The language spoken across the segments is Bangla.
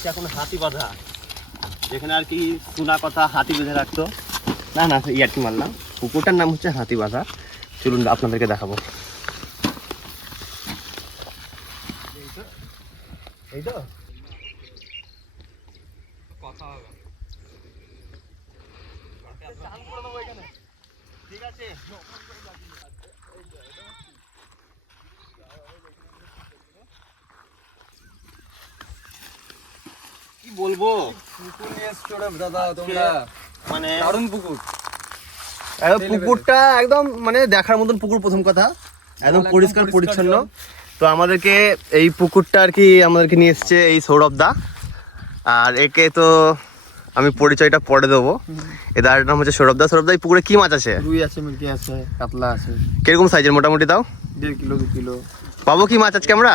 যাচ্ছে এখন হাতি বাঁধা। যেখানে আর কি শোনা কথা হাতি বেঁধে রাখতো। না না ইয়ার কি মারলাম পুকুরটার নাম হচ্ছে হাতি বাঁধা। চলুন আপনাদেরকে দেখাবো। এই তো ঠিক কি বলব? পুকুর নিয়ে এসছো দাদা তোমরা। মানে দারুণ পুকুর। পুকুরটা একদম মানে দেখার মতন পুকুর প্রথম কথা। একদম পরিষ্কার পরিচ্ছন্ন। তো আমাদেরকে এই পুকুরটা আর কি আমাদেরকে নিয়ে এসছে এই সৌরভ দা। আর একে তো আমি পরিচয়টা পরে দেবো। এ দাঁড়ার নাম হচ্ছে সৌরভ দা। সৌরভ দা এই পুকুরে কি মাছ আছে? রুই আছে মিল্কি আছে কাতলা আছে। কীরকম সাইজের মোটামুটি দাও? দেড় কিলো দু কিলো। পাবো কি মাছ আজকে আমরা?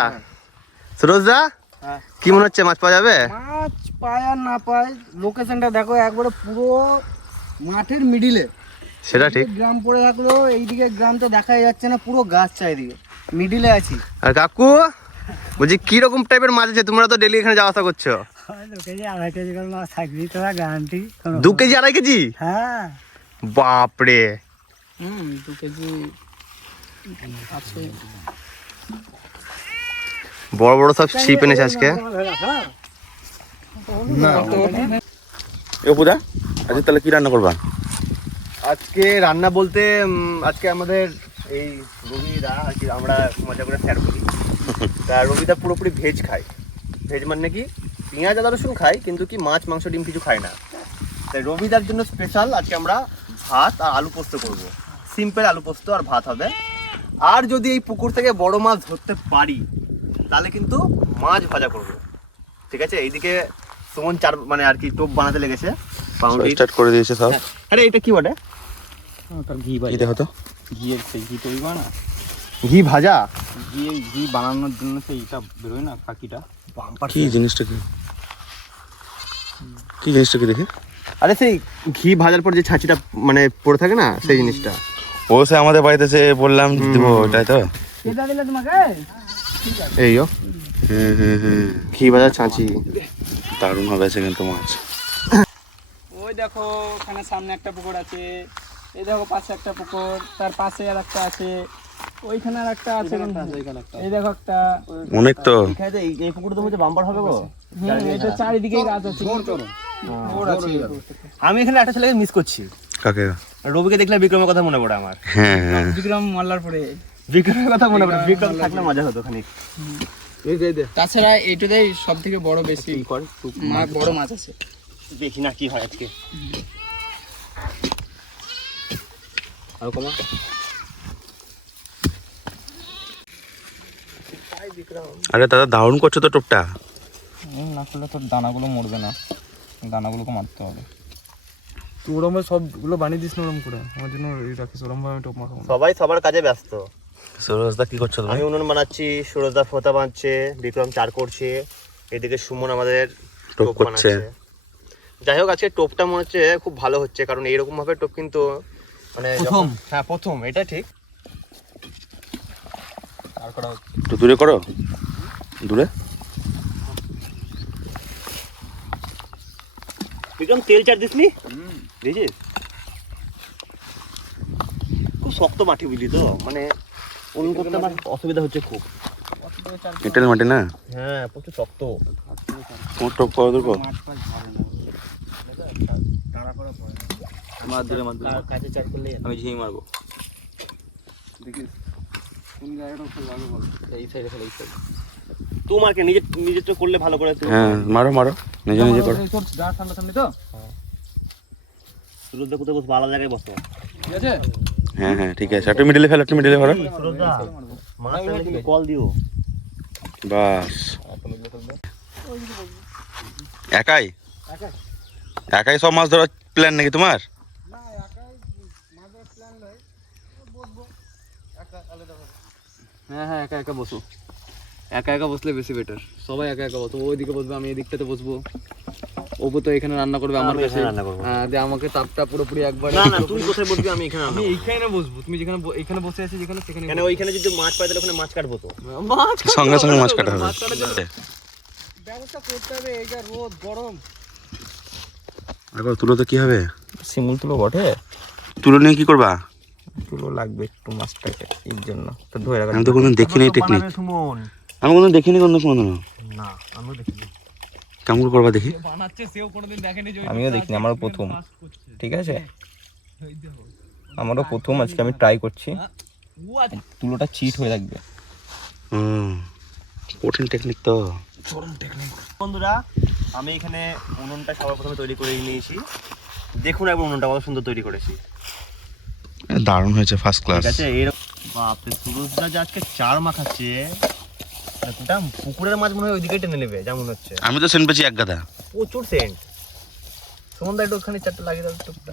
সুরজ দা? হ্যাঁ। কি মনে হচ্ছে মাছ পাওয়া যাবে? মাছ পায় আর না পায় লোকেশনটা দেখো একবারে পুরো মাঠের মিডিলে সেটা ঠিক। গ্রাম পড়ে থাকল এইদিকে গ্রাম তো দেখাই যাচ্ছে না পুরো গাছ চারিদিকে। মিডিলে আছি। আর কাকু বলছি কি রকম টাইপের মাছ আছে? তোমরা তো ডেলি এখানে যাওয়া আসা করছ দু কেজি আড়াই কেজি হ্যাঁ। বাপরে। হুম দু কেজি আছে। বড় বড় সব ছিপ এনেছে আজকে। এ পূজা আচ্ছা তাহলে কি রান্না করবা? আজকে রান্না বলতে আজকে আমাদের এই রবিদা আর কি আমরা মজা করে স্যার বলি তা রবিদা পুরোপুরি ভেজ খায়। ভেজ মানে কি? পেঁয়াজ আদা রসুন খায় কিন্তু কি মাছ মাংস ডিম কিছু খায় না। তাই রবিদার জন্য স্পেশাল আজকে আমরা ভাত আর আলু পোস্ত করব। সিম্পল আলু পোস্ত আর ভাত হবে। আর যদি এই পুকুর থেকে বড় মাছ ধরতে পারি তাহলে কিন্তু মাছ ভাজা করব। ঠিক আছে? এইদিকে সুমন চার মানে আর কি টোপ বানাতে লেগেছে পাউরুটি স্টার্ট করে দিয়েছে সব। আরে এটা কি বটে? তার ঘি কি দেখো তো। ঘিয়ের সেই ঘি তৈরি করে না? ঘি ভাজা? ঘি ঘি বানানোর জন্য সেইটা বেরোয় না কাকিটা কি জিনিসটা কি? কি জিনিসটা কি দেখি? আরে সেই ঘি ভাজার পর যে ছাঁচিটা মানে পড়ে থাকে না সেই জিনিসটা। ও সে আমাদের বাড়িতে সে বললাম দেবো ওটাই তো? এই ও। হ্যাঁ হ্যাঁ হ্যাঁ ঘি ভাজার ছাঁচি। দারুণ হবে আছে কিন্তু মাছ। ওই দেখো ওখানে সামনে একটা পুকুর আছে। এই দেখো পাশে একটা পুকুর তার পাশে আর একটা আছে। ওইখানে আর একটা আছে এই দেখো একটা। অনেক তো। এই পুকুরটা তো বাম্পার হবে গো। এটা চারিদিকে গাছ। আছে। আমি এখানে একটা ছেলেকে মিস করছি। কাকে? রবিকে দেখলে বিক্রমের কথা মনে পড়ে আমার। হ্যাঁ হ্যাঁ। বিক্রম মল্লার পরে। বিক্রমের কথা মনে পড়ে। বিক্রম থাকলে মজা হতো খানিক। তাছাড়া এইটাতেই সব থেকে বড় বেশি বড় মাছ আছে। দেখি না কি হয় আজকে। আর কমা? আরে দাদা দারুণ করছ তো টোপটা। না করলে তোর দানাগুলো মরবে না। দানাগুলোকে মারতে হবে। তুই ওরম সবগুলো বানিয়ে দিস না ওরম করে। আমার জন্য রাখিস ওরম ভাবে টোপ মাখাবো না। সবাই সবার কাজে ব্যস্ত। সুরজদা কি করছ আমি উনুন বানাচ্ছি সুরজদা ফোতা বাঁধছে বিক্রম চার করছে এদিকে সুমন আমাদের টোপ করছে। বানাচ্ছে। যাই হোক আজকে টোপটা মনে হচ্ছে খুব ভালো হচ্ছে কারণ এইরকম ভাবে টোপ কিন্তু মানে প্রথম। হ্যাঁ প্রথম এটা ঠিক। একটু দূরে করো। দূরে। বিক্রম তেল চার দিসনি দিয়েছিস? খুব শক্ত মাটি বুঝলি তো মানে উনুন করতে আমার অসুবিধা হচ্ছে খুব। এঁটেল মাটি না? হ্যাঁ প্রচুর শক্ত। তোমার টোপ কত দূর মার দিলে মার দিলে কাজে চার করলে? আমি ঝিঁ মারবো। এই সাইডে ফেলে এই সাইডে তোমাকে নিজে নিজে তো করলে ভালো করে হ্যাঁ মারো মারো। নিজে নিজে করো। গা ঠান্ডা ঠান্ডা তো। সুরজদা কোথায় বসবো আলাদা জায়গায় বসো। ঠিক আছে? হ্যাঁ হ্যাঁ ঠিক আছে। একটু মিডিলে ফেলো, একটু মিডিলে ফেলো। কল বাস। একাই? একাই সব মাছ ধরার প্ল্যান নাকি তোমার? হ্যাঁ হ্যাঁ একা একা বসো। একা একা বসলে বেশি বেটার সবাই একা একা বসো। ওই দিকে বসবে, আমি এই দিকটাতে বসবো। ওপো তো এখানে রান্না করবে আমার কাছে। এখানে। হ্যাঁ দিয়ে আমাকে তাপটা পুরোপুরি একবার না না তুই কোথায় বসবি আমি এখানে আমি এইখানে বসবো তুমি যেখানে এখানে বসে আছি যেখানে সেখানে কেন ওইখানে যদি মাছ পাই তাহলে ওখানে মাছ কাটবো তো। মাছ সঙ্গে সঙ্গে মাছ কাটা হবে। ব্যবস্থা করতে হবে এই যা রোদ গরম। একবার তুলো তো কি হবে? শিমুল তুলো বটে? তুলো নিয়ে কি করবা? তুলো লাগবে একটু মাছটাকে এর জন্য। তো ধরে রাখা। আমি তো কোনোদিন দেখিনি টেকনিক আমি কোনোদিন দেখিনি কোনো কোনো না আমিও দেখিনি। করে করবা দেখি? আমিও দেখিনি আমারও প্রথম। ঠিক আছে? আমারও প্রথম আজকে আমি ট্রাই করছি। তুলোটা চিট হয়ে থাকবে। কঠিন টেকনিক তো। বন্ধুরা আমি এখানে উনুনটা সবার প্রথমে তৈরি করে নিয়েছি। দেখুন একবার উনুনটা কত সুন্দর তৈরি করেছি। দারুণ হয়েছে ফার্স্ট ক্লাস ঠিক আছে? এর বাপরে সুরজদা যে আজকে চার মাখাচ্ছে। ওটা পুকুরের মাছ মনে হয় ওইদিকে টেনে নেবে যেমন হচ্ছে। আমি তো সেন্ট পেয়েছি এক গাদা। প্রচুর সেন্ট। সুমনদা একটু ওখানে চারটা লাগিয়ে দাও টুকটা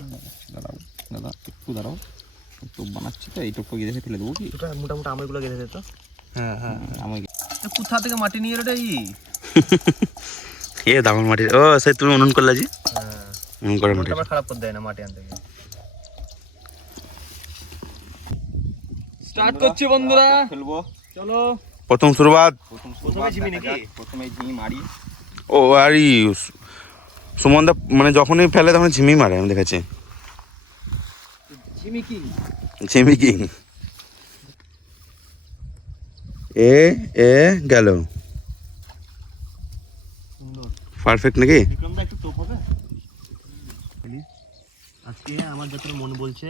দাঁড়াও দাদা একটু দাঁড়াও। টোপ বানাচ্ছি তো এই টোপটা গিয়ে ফেলে দেবো কি? দুটো মোটামুটি আমগুলো গেঁথে দে তো। হ্যাঁ হ্যাঁ আমি কোথা থেকে মাটি নিয়ে ই? এ দামন মাটির ও সে তুমি অনুন করলা জি হ্যাঁ। অনুন করে মাটির আবার খারাপ করে দেয় না মাটি আনতে গিয়ে। স্টার্ট করছি বন্ধুরা। ফেলব চলো। প্রথম শুরুয়াত প্রথমে ঝিমি মারি। ও আর ই সুমন দা মানে যখনই ফেলে তখন ঝিমি মারে আমি দেখেছি। ঝিমি কি? ঝিমি কিং? এ এ গেল। পারফেক্ট নাকি? একটু টোপ হবে? আজকে আমার যত মন বলছে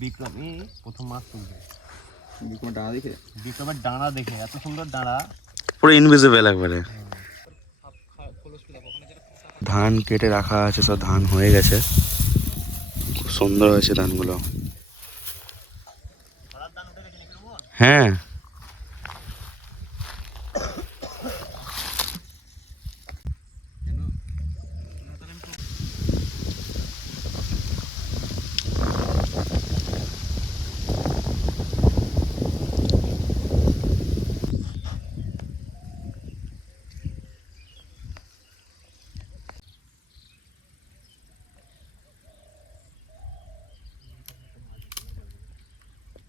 বিক্রমই প্রথম মাছ তুলবে। ডানা দেখে? বিক্রমের ডানা দেখে এত সুন্দর ডানা। পুরো ইনভিজিবল একবারে। ধান কেটে রাখা আছে সব ধান হয়ে গেছে। খুব সুন্দর হয়েছে ধানগুলো। হ্যাঁ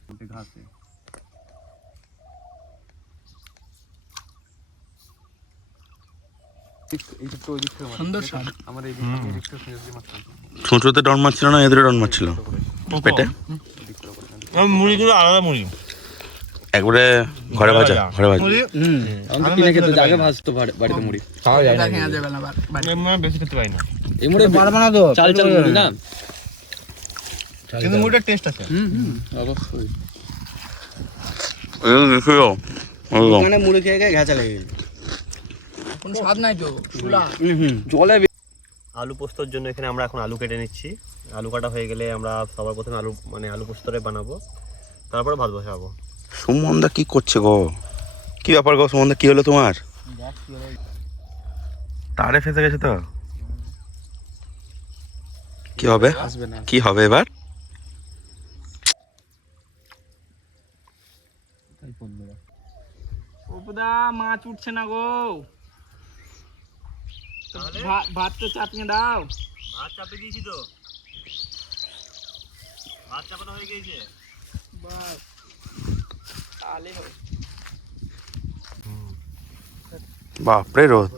ঘাসে এইটা তো ওই দিক থেকে মারে। সুন্দর স্বাদ আমার এই দিক এই দিক থেকে ফিরে মারতে ছোটতে ডন মারছিল না এদের ডন মারছিল পেটে? মুড়িগুলো আলাদা মুড়ি। একবারে ঘরে ভাজা ঘরে ভাজা। কিনে খেতে জায়গা ভাজতো বাড়িতে মুড়ি। খাওয়া যায় না। বেশি খেতে পারি না। এই মুড়ি পারবে না তো। চাল চাল মুড়ি না? কিন্তু মুড়িটার টেস্ট আছে। অবশ্যই। মানে মুড়ি খেয়ে খেয়ে ঘেঁচা লেগে গেছে কোনো স্বাদ নাই তো জলে আলু পোস্তর জন্য এখানে আমরা এখন আলু কেটে নিচ্ছি। আলু কাটা হয়ে গেলে আমরা সবার প্রথমে আলু মানে আলু পোস্তরে বানাবো। তারপরে ভাত বসাবো। সুমনদা কি করছে গো? কি ব্যাপার গো সুমনদা? কি হলো তোমার? তারে ফেসে গেছে তো? কি হবে? আসবে না। কি হবে এবার? ওপদা মাছ উঠছে না গো। ভা- ভাতটা চাপিয়ে দাও। ভাত চাপে দিয়েছি তো। ভাত চাপানো হয়ে গেছে। বাস। তাহলে হবে। বাপরে রোদ।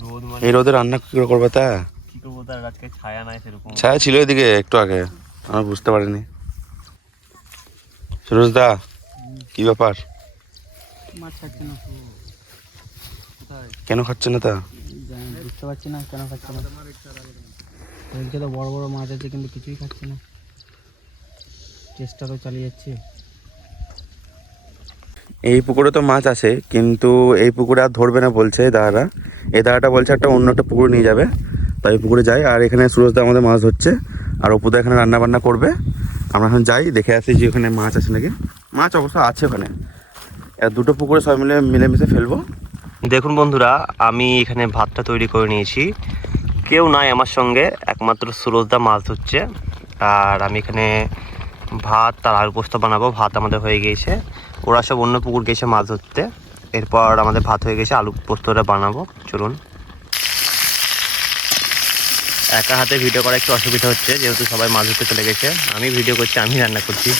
রোদ মানে এই রোদে রান্না কি করে করবে তা? কি করব আজকে ছায়া নাই সেরকম। ছায়া ছিল এদিকে একটু আগে। আমি বুঝতে পারিনি। সুরজ দা কি ব্যাপার? কেন খাচ্ছে না তা? বুঝতে পারছি না কেন খাচ্ছে না। বলছে তো বড় বড় মাছ আছে কিন্তু কিছুই খাচ্ছে না। চেষ্টা তো চালিয়ে যাচ্ছে। এই পুকুরে তো মাছ আছে কিন্তু এই পুকুরে আর ধরবে না বলছে দাদারা এই দাদাটা বলছে একটা অন্য একটা পুকুরে নিয়ে যাবে। তাই পুকুরে যাই আর এখানে সুরজদা আমাদের মাছ ধরছে আর অপুদা এখানে রান্না বান্না করবে। আমরা এখন যাই দেখে আসি যে ওখানে মাছ আছে নাকি। মাছ অবশ্য আছে ওখানে। দুটো পুকুরে সবাই মিলে মিলেমিশে ফেলব। দেখুন বন্ধুরা, আমি এখানে ভাতটা তৈরি করে নিয়েছি। কেউ নাই আমার সঙ্গে, একমাত্র সুরজদা মাছ ধরছে। আর আমি এখানে ভাত আর আলু পোস্ত বানাবো, ভাত আমাদের হয়ে গিয়েছে। ওরা সব অন্য পুকুর গেছে মাছ ধরতে। এরপর আমাদের ভাত হয়ে গেছে আলু পোস্তটা বানাবো। চলুন। একা হাতে ভিডিও করা একটু অসুবিধা হচ্ছে, যেহেতু সবাই মাছ ধরতে চলে গেছে। আমি ভিডিও করছি, আমি রান্না করছি।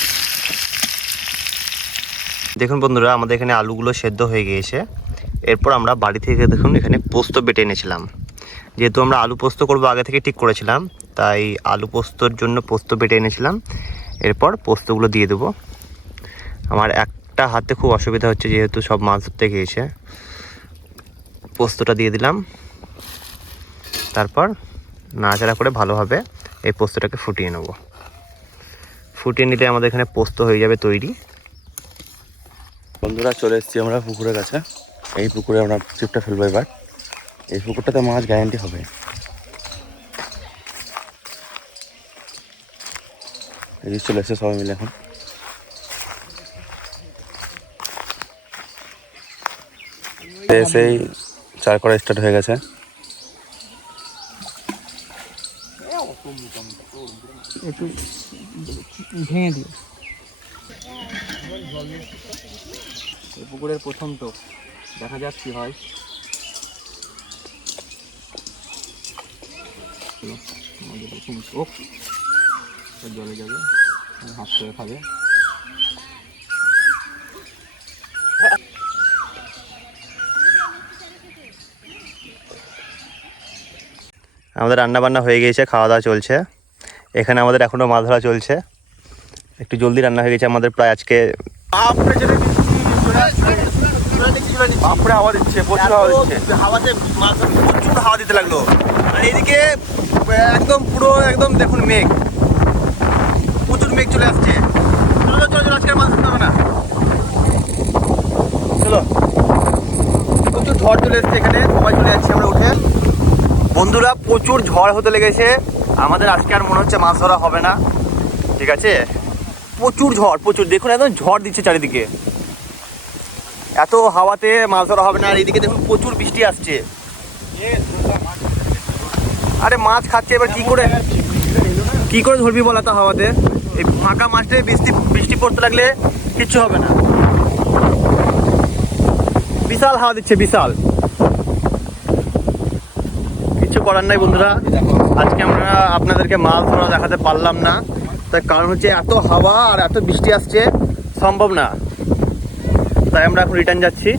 দেখুন বন্ধুরা, আমাদের এখানে আলুগুলো সেদ্ধ হয়ে গিয়েছে। এরপর আমরা বাড়ি থেকে দেখুন এখানে পোস্ত বেটে এনেছিলাম। যেহেতু আমরা আলু পোস্ত করব আগে থেকে ঠিক করেছিলাম, তাই আলু পোস্তর জন্য পোস্ত বেটে এনেছিলাম। এরপর পোস্তগুলো দিয়ে দেবো। আমার একটা হাতে খুব অসুবিধা হচ্ছে, যেহেতু সব মাছ ধরতে গিয়েছে। পোস্তটা দিয়ে দিলাম। তারপর নাড়াচাড়া করে ভালোভাবে এই পোস্তটাকে ফুটিয়ে নেব। ফুটিয়ে নিলে আমাদের এখানে পোস্ত হয়ে যাবে তৈরি। বন্ধুরা, চলে এসেছি আমরা পুকুরের কাছে। এই পুকুরে আমরা চিপটা ফেলব এবার। এই পুকুরটাতে মাছ গ্যারান্টি হবে। এই চলে এসছে সবাই মিলে এখন। চার করা স্টার্ট হয়ে গেছে। ভেঙে দিও। এই পুকুরের প্রথম তো দেখা যাক কি হয়। আমাদের টোপ জলে যাবে হাত করে খাবে। আমাদের রান্না বান্না হয়ে গিয়েছে খাওয়া দাওয়া চলছে। এখানে আমাদের এখনও মাছ ধরা চলছে। একটু জলদি রান্না হয়ে গেছে আমাদের প্রায় আজকে। বাপরে হাওয়া দিচ্ছে প্রচুর হাওয়া দিচ্ছে। হাওয়াতে মাছ প্রচুর হাওয়া দিতে লাগল। আর এদিকে একদম পুরো একদম দেখুন মেঘ। প্রচুর মেঘ চলে আসছে। চলো চলো চলো আজকে মাছ ধরতে হবে না। চলো। প্রচুর ঝড় চলে এসছে এখানে সবাই চলে যাচ্ছে আমরা উঠে। বন্ধুরা প্রচুর ঝড় হতে লেগেছে। আমাদের আজকে আর মনে হচ্ছে মাছ ধরা হবে না। ঠিক আছে? প্রচুর ঝড় প্রচুর। দেখুন একদম ঝড় দিচ্ছে চারিদিকে। এত হাওয়াতে মাছ ধরা হবে না, আর এদিকে দেখুন প্রচুর বৃষ্টি আসছে। আরে মাছ খাচ্ছে, এবার কি করে কি করে ধরবি বলা তো হাওয়াতে? এই ফাঁকা মাছটা বৃষ্টি বৃষ্টি পড়তে লাগলে কিচ্ছু হবে না। বিশাল হাওয়া দিচ্ছে, বিশাল। কিছু করার নাই বন্ধুরা। আজকে আমরা আপনাদেরকে মাছ ধরা দেখাতে পারলাম না। তার কারণ হচ্ছে এত হাওয়া আর এত বৃষ্টি আসছে, সম্ভব না। তাই আমরা এখন রিটার্ন যাচ্ছি।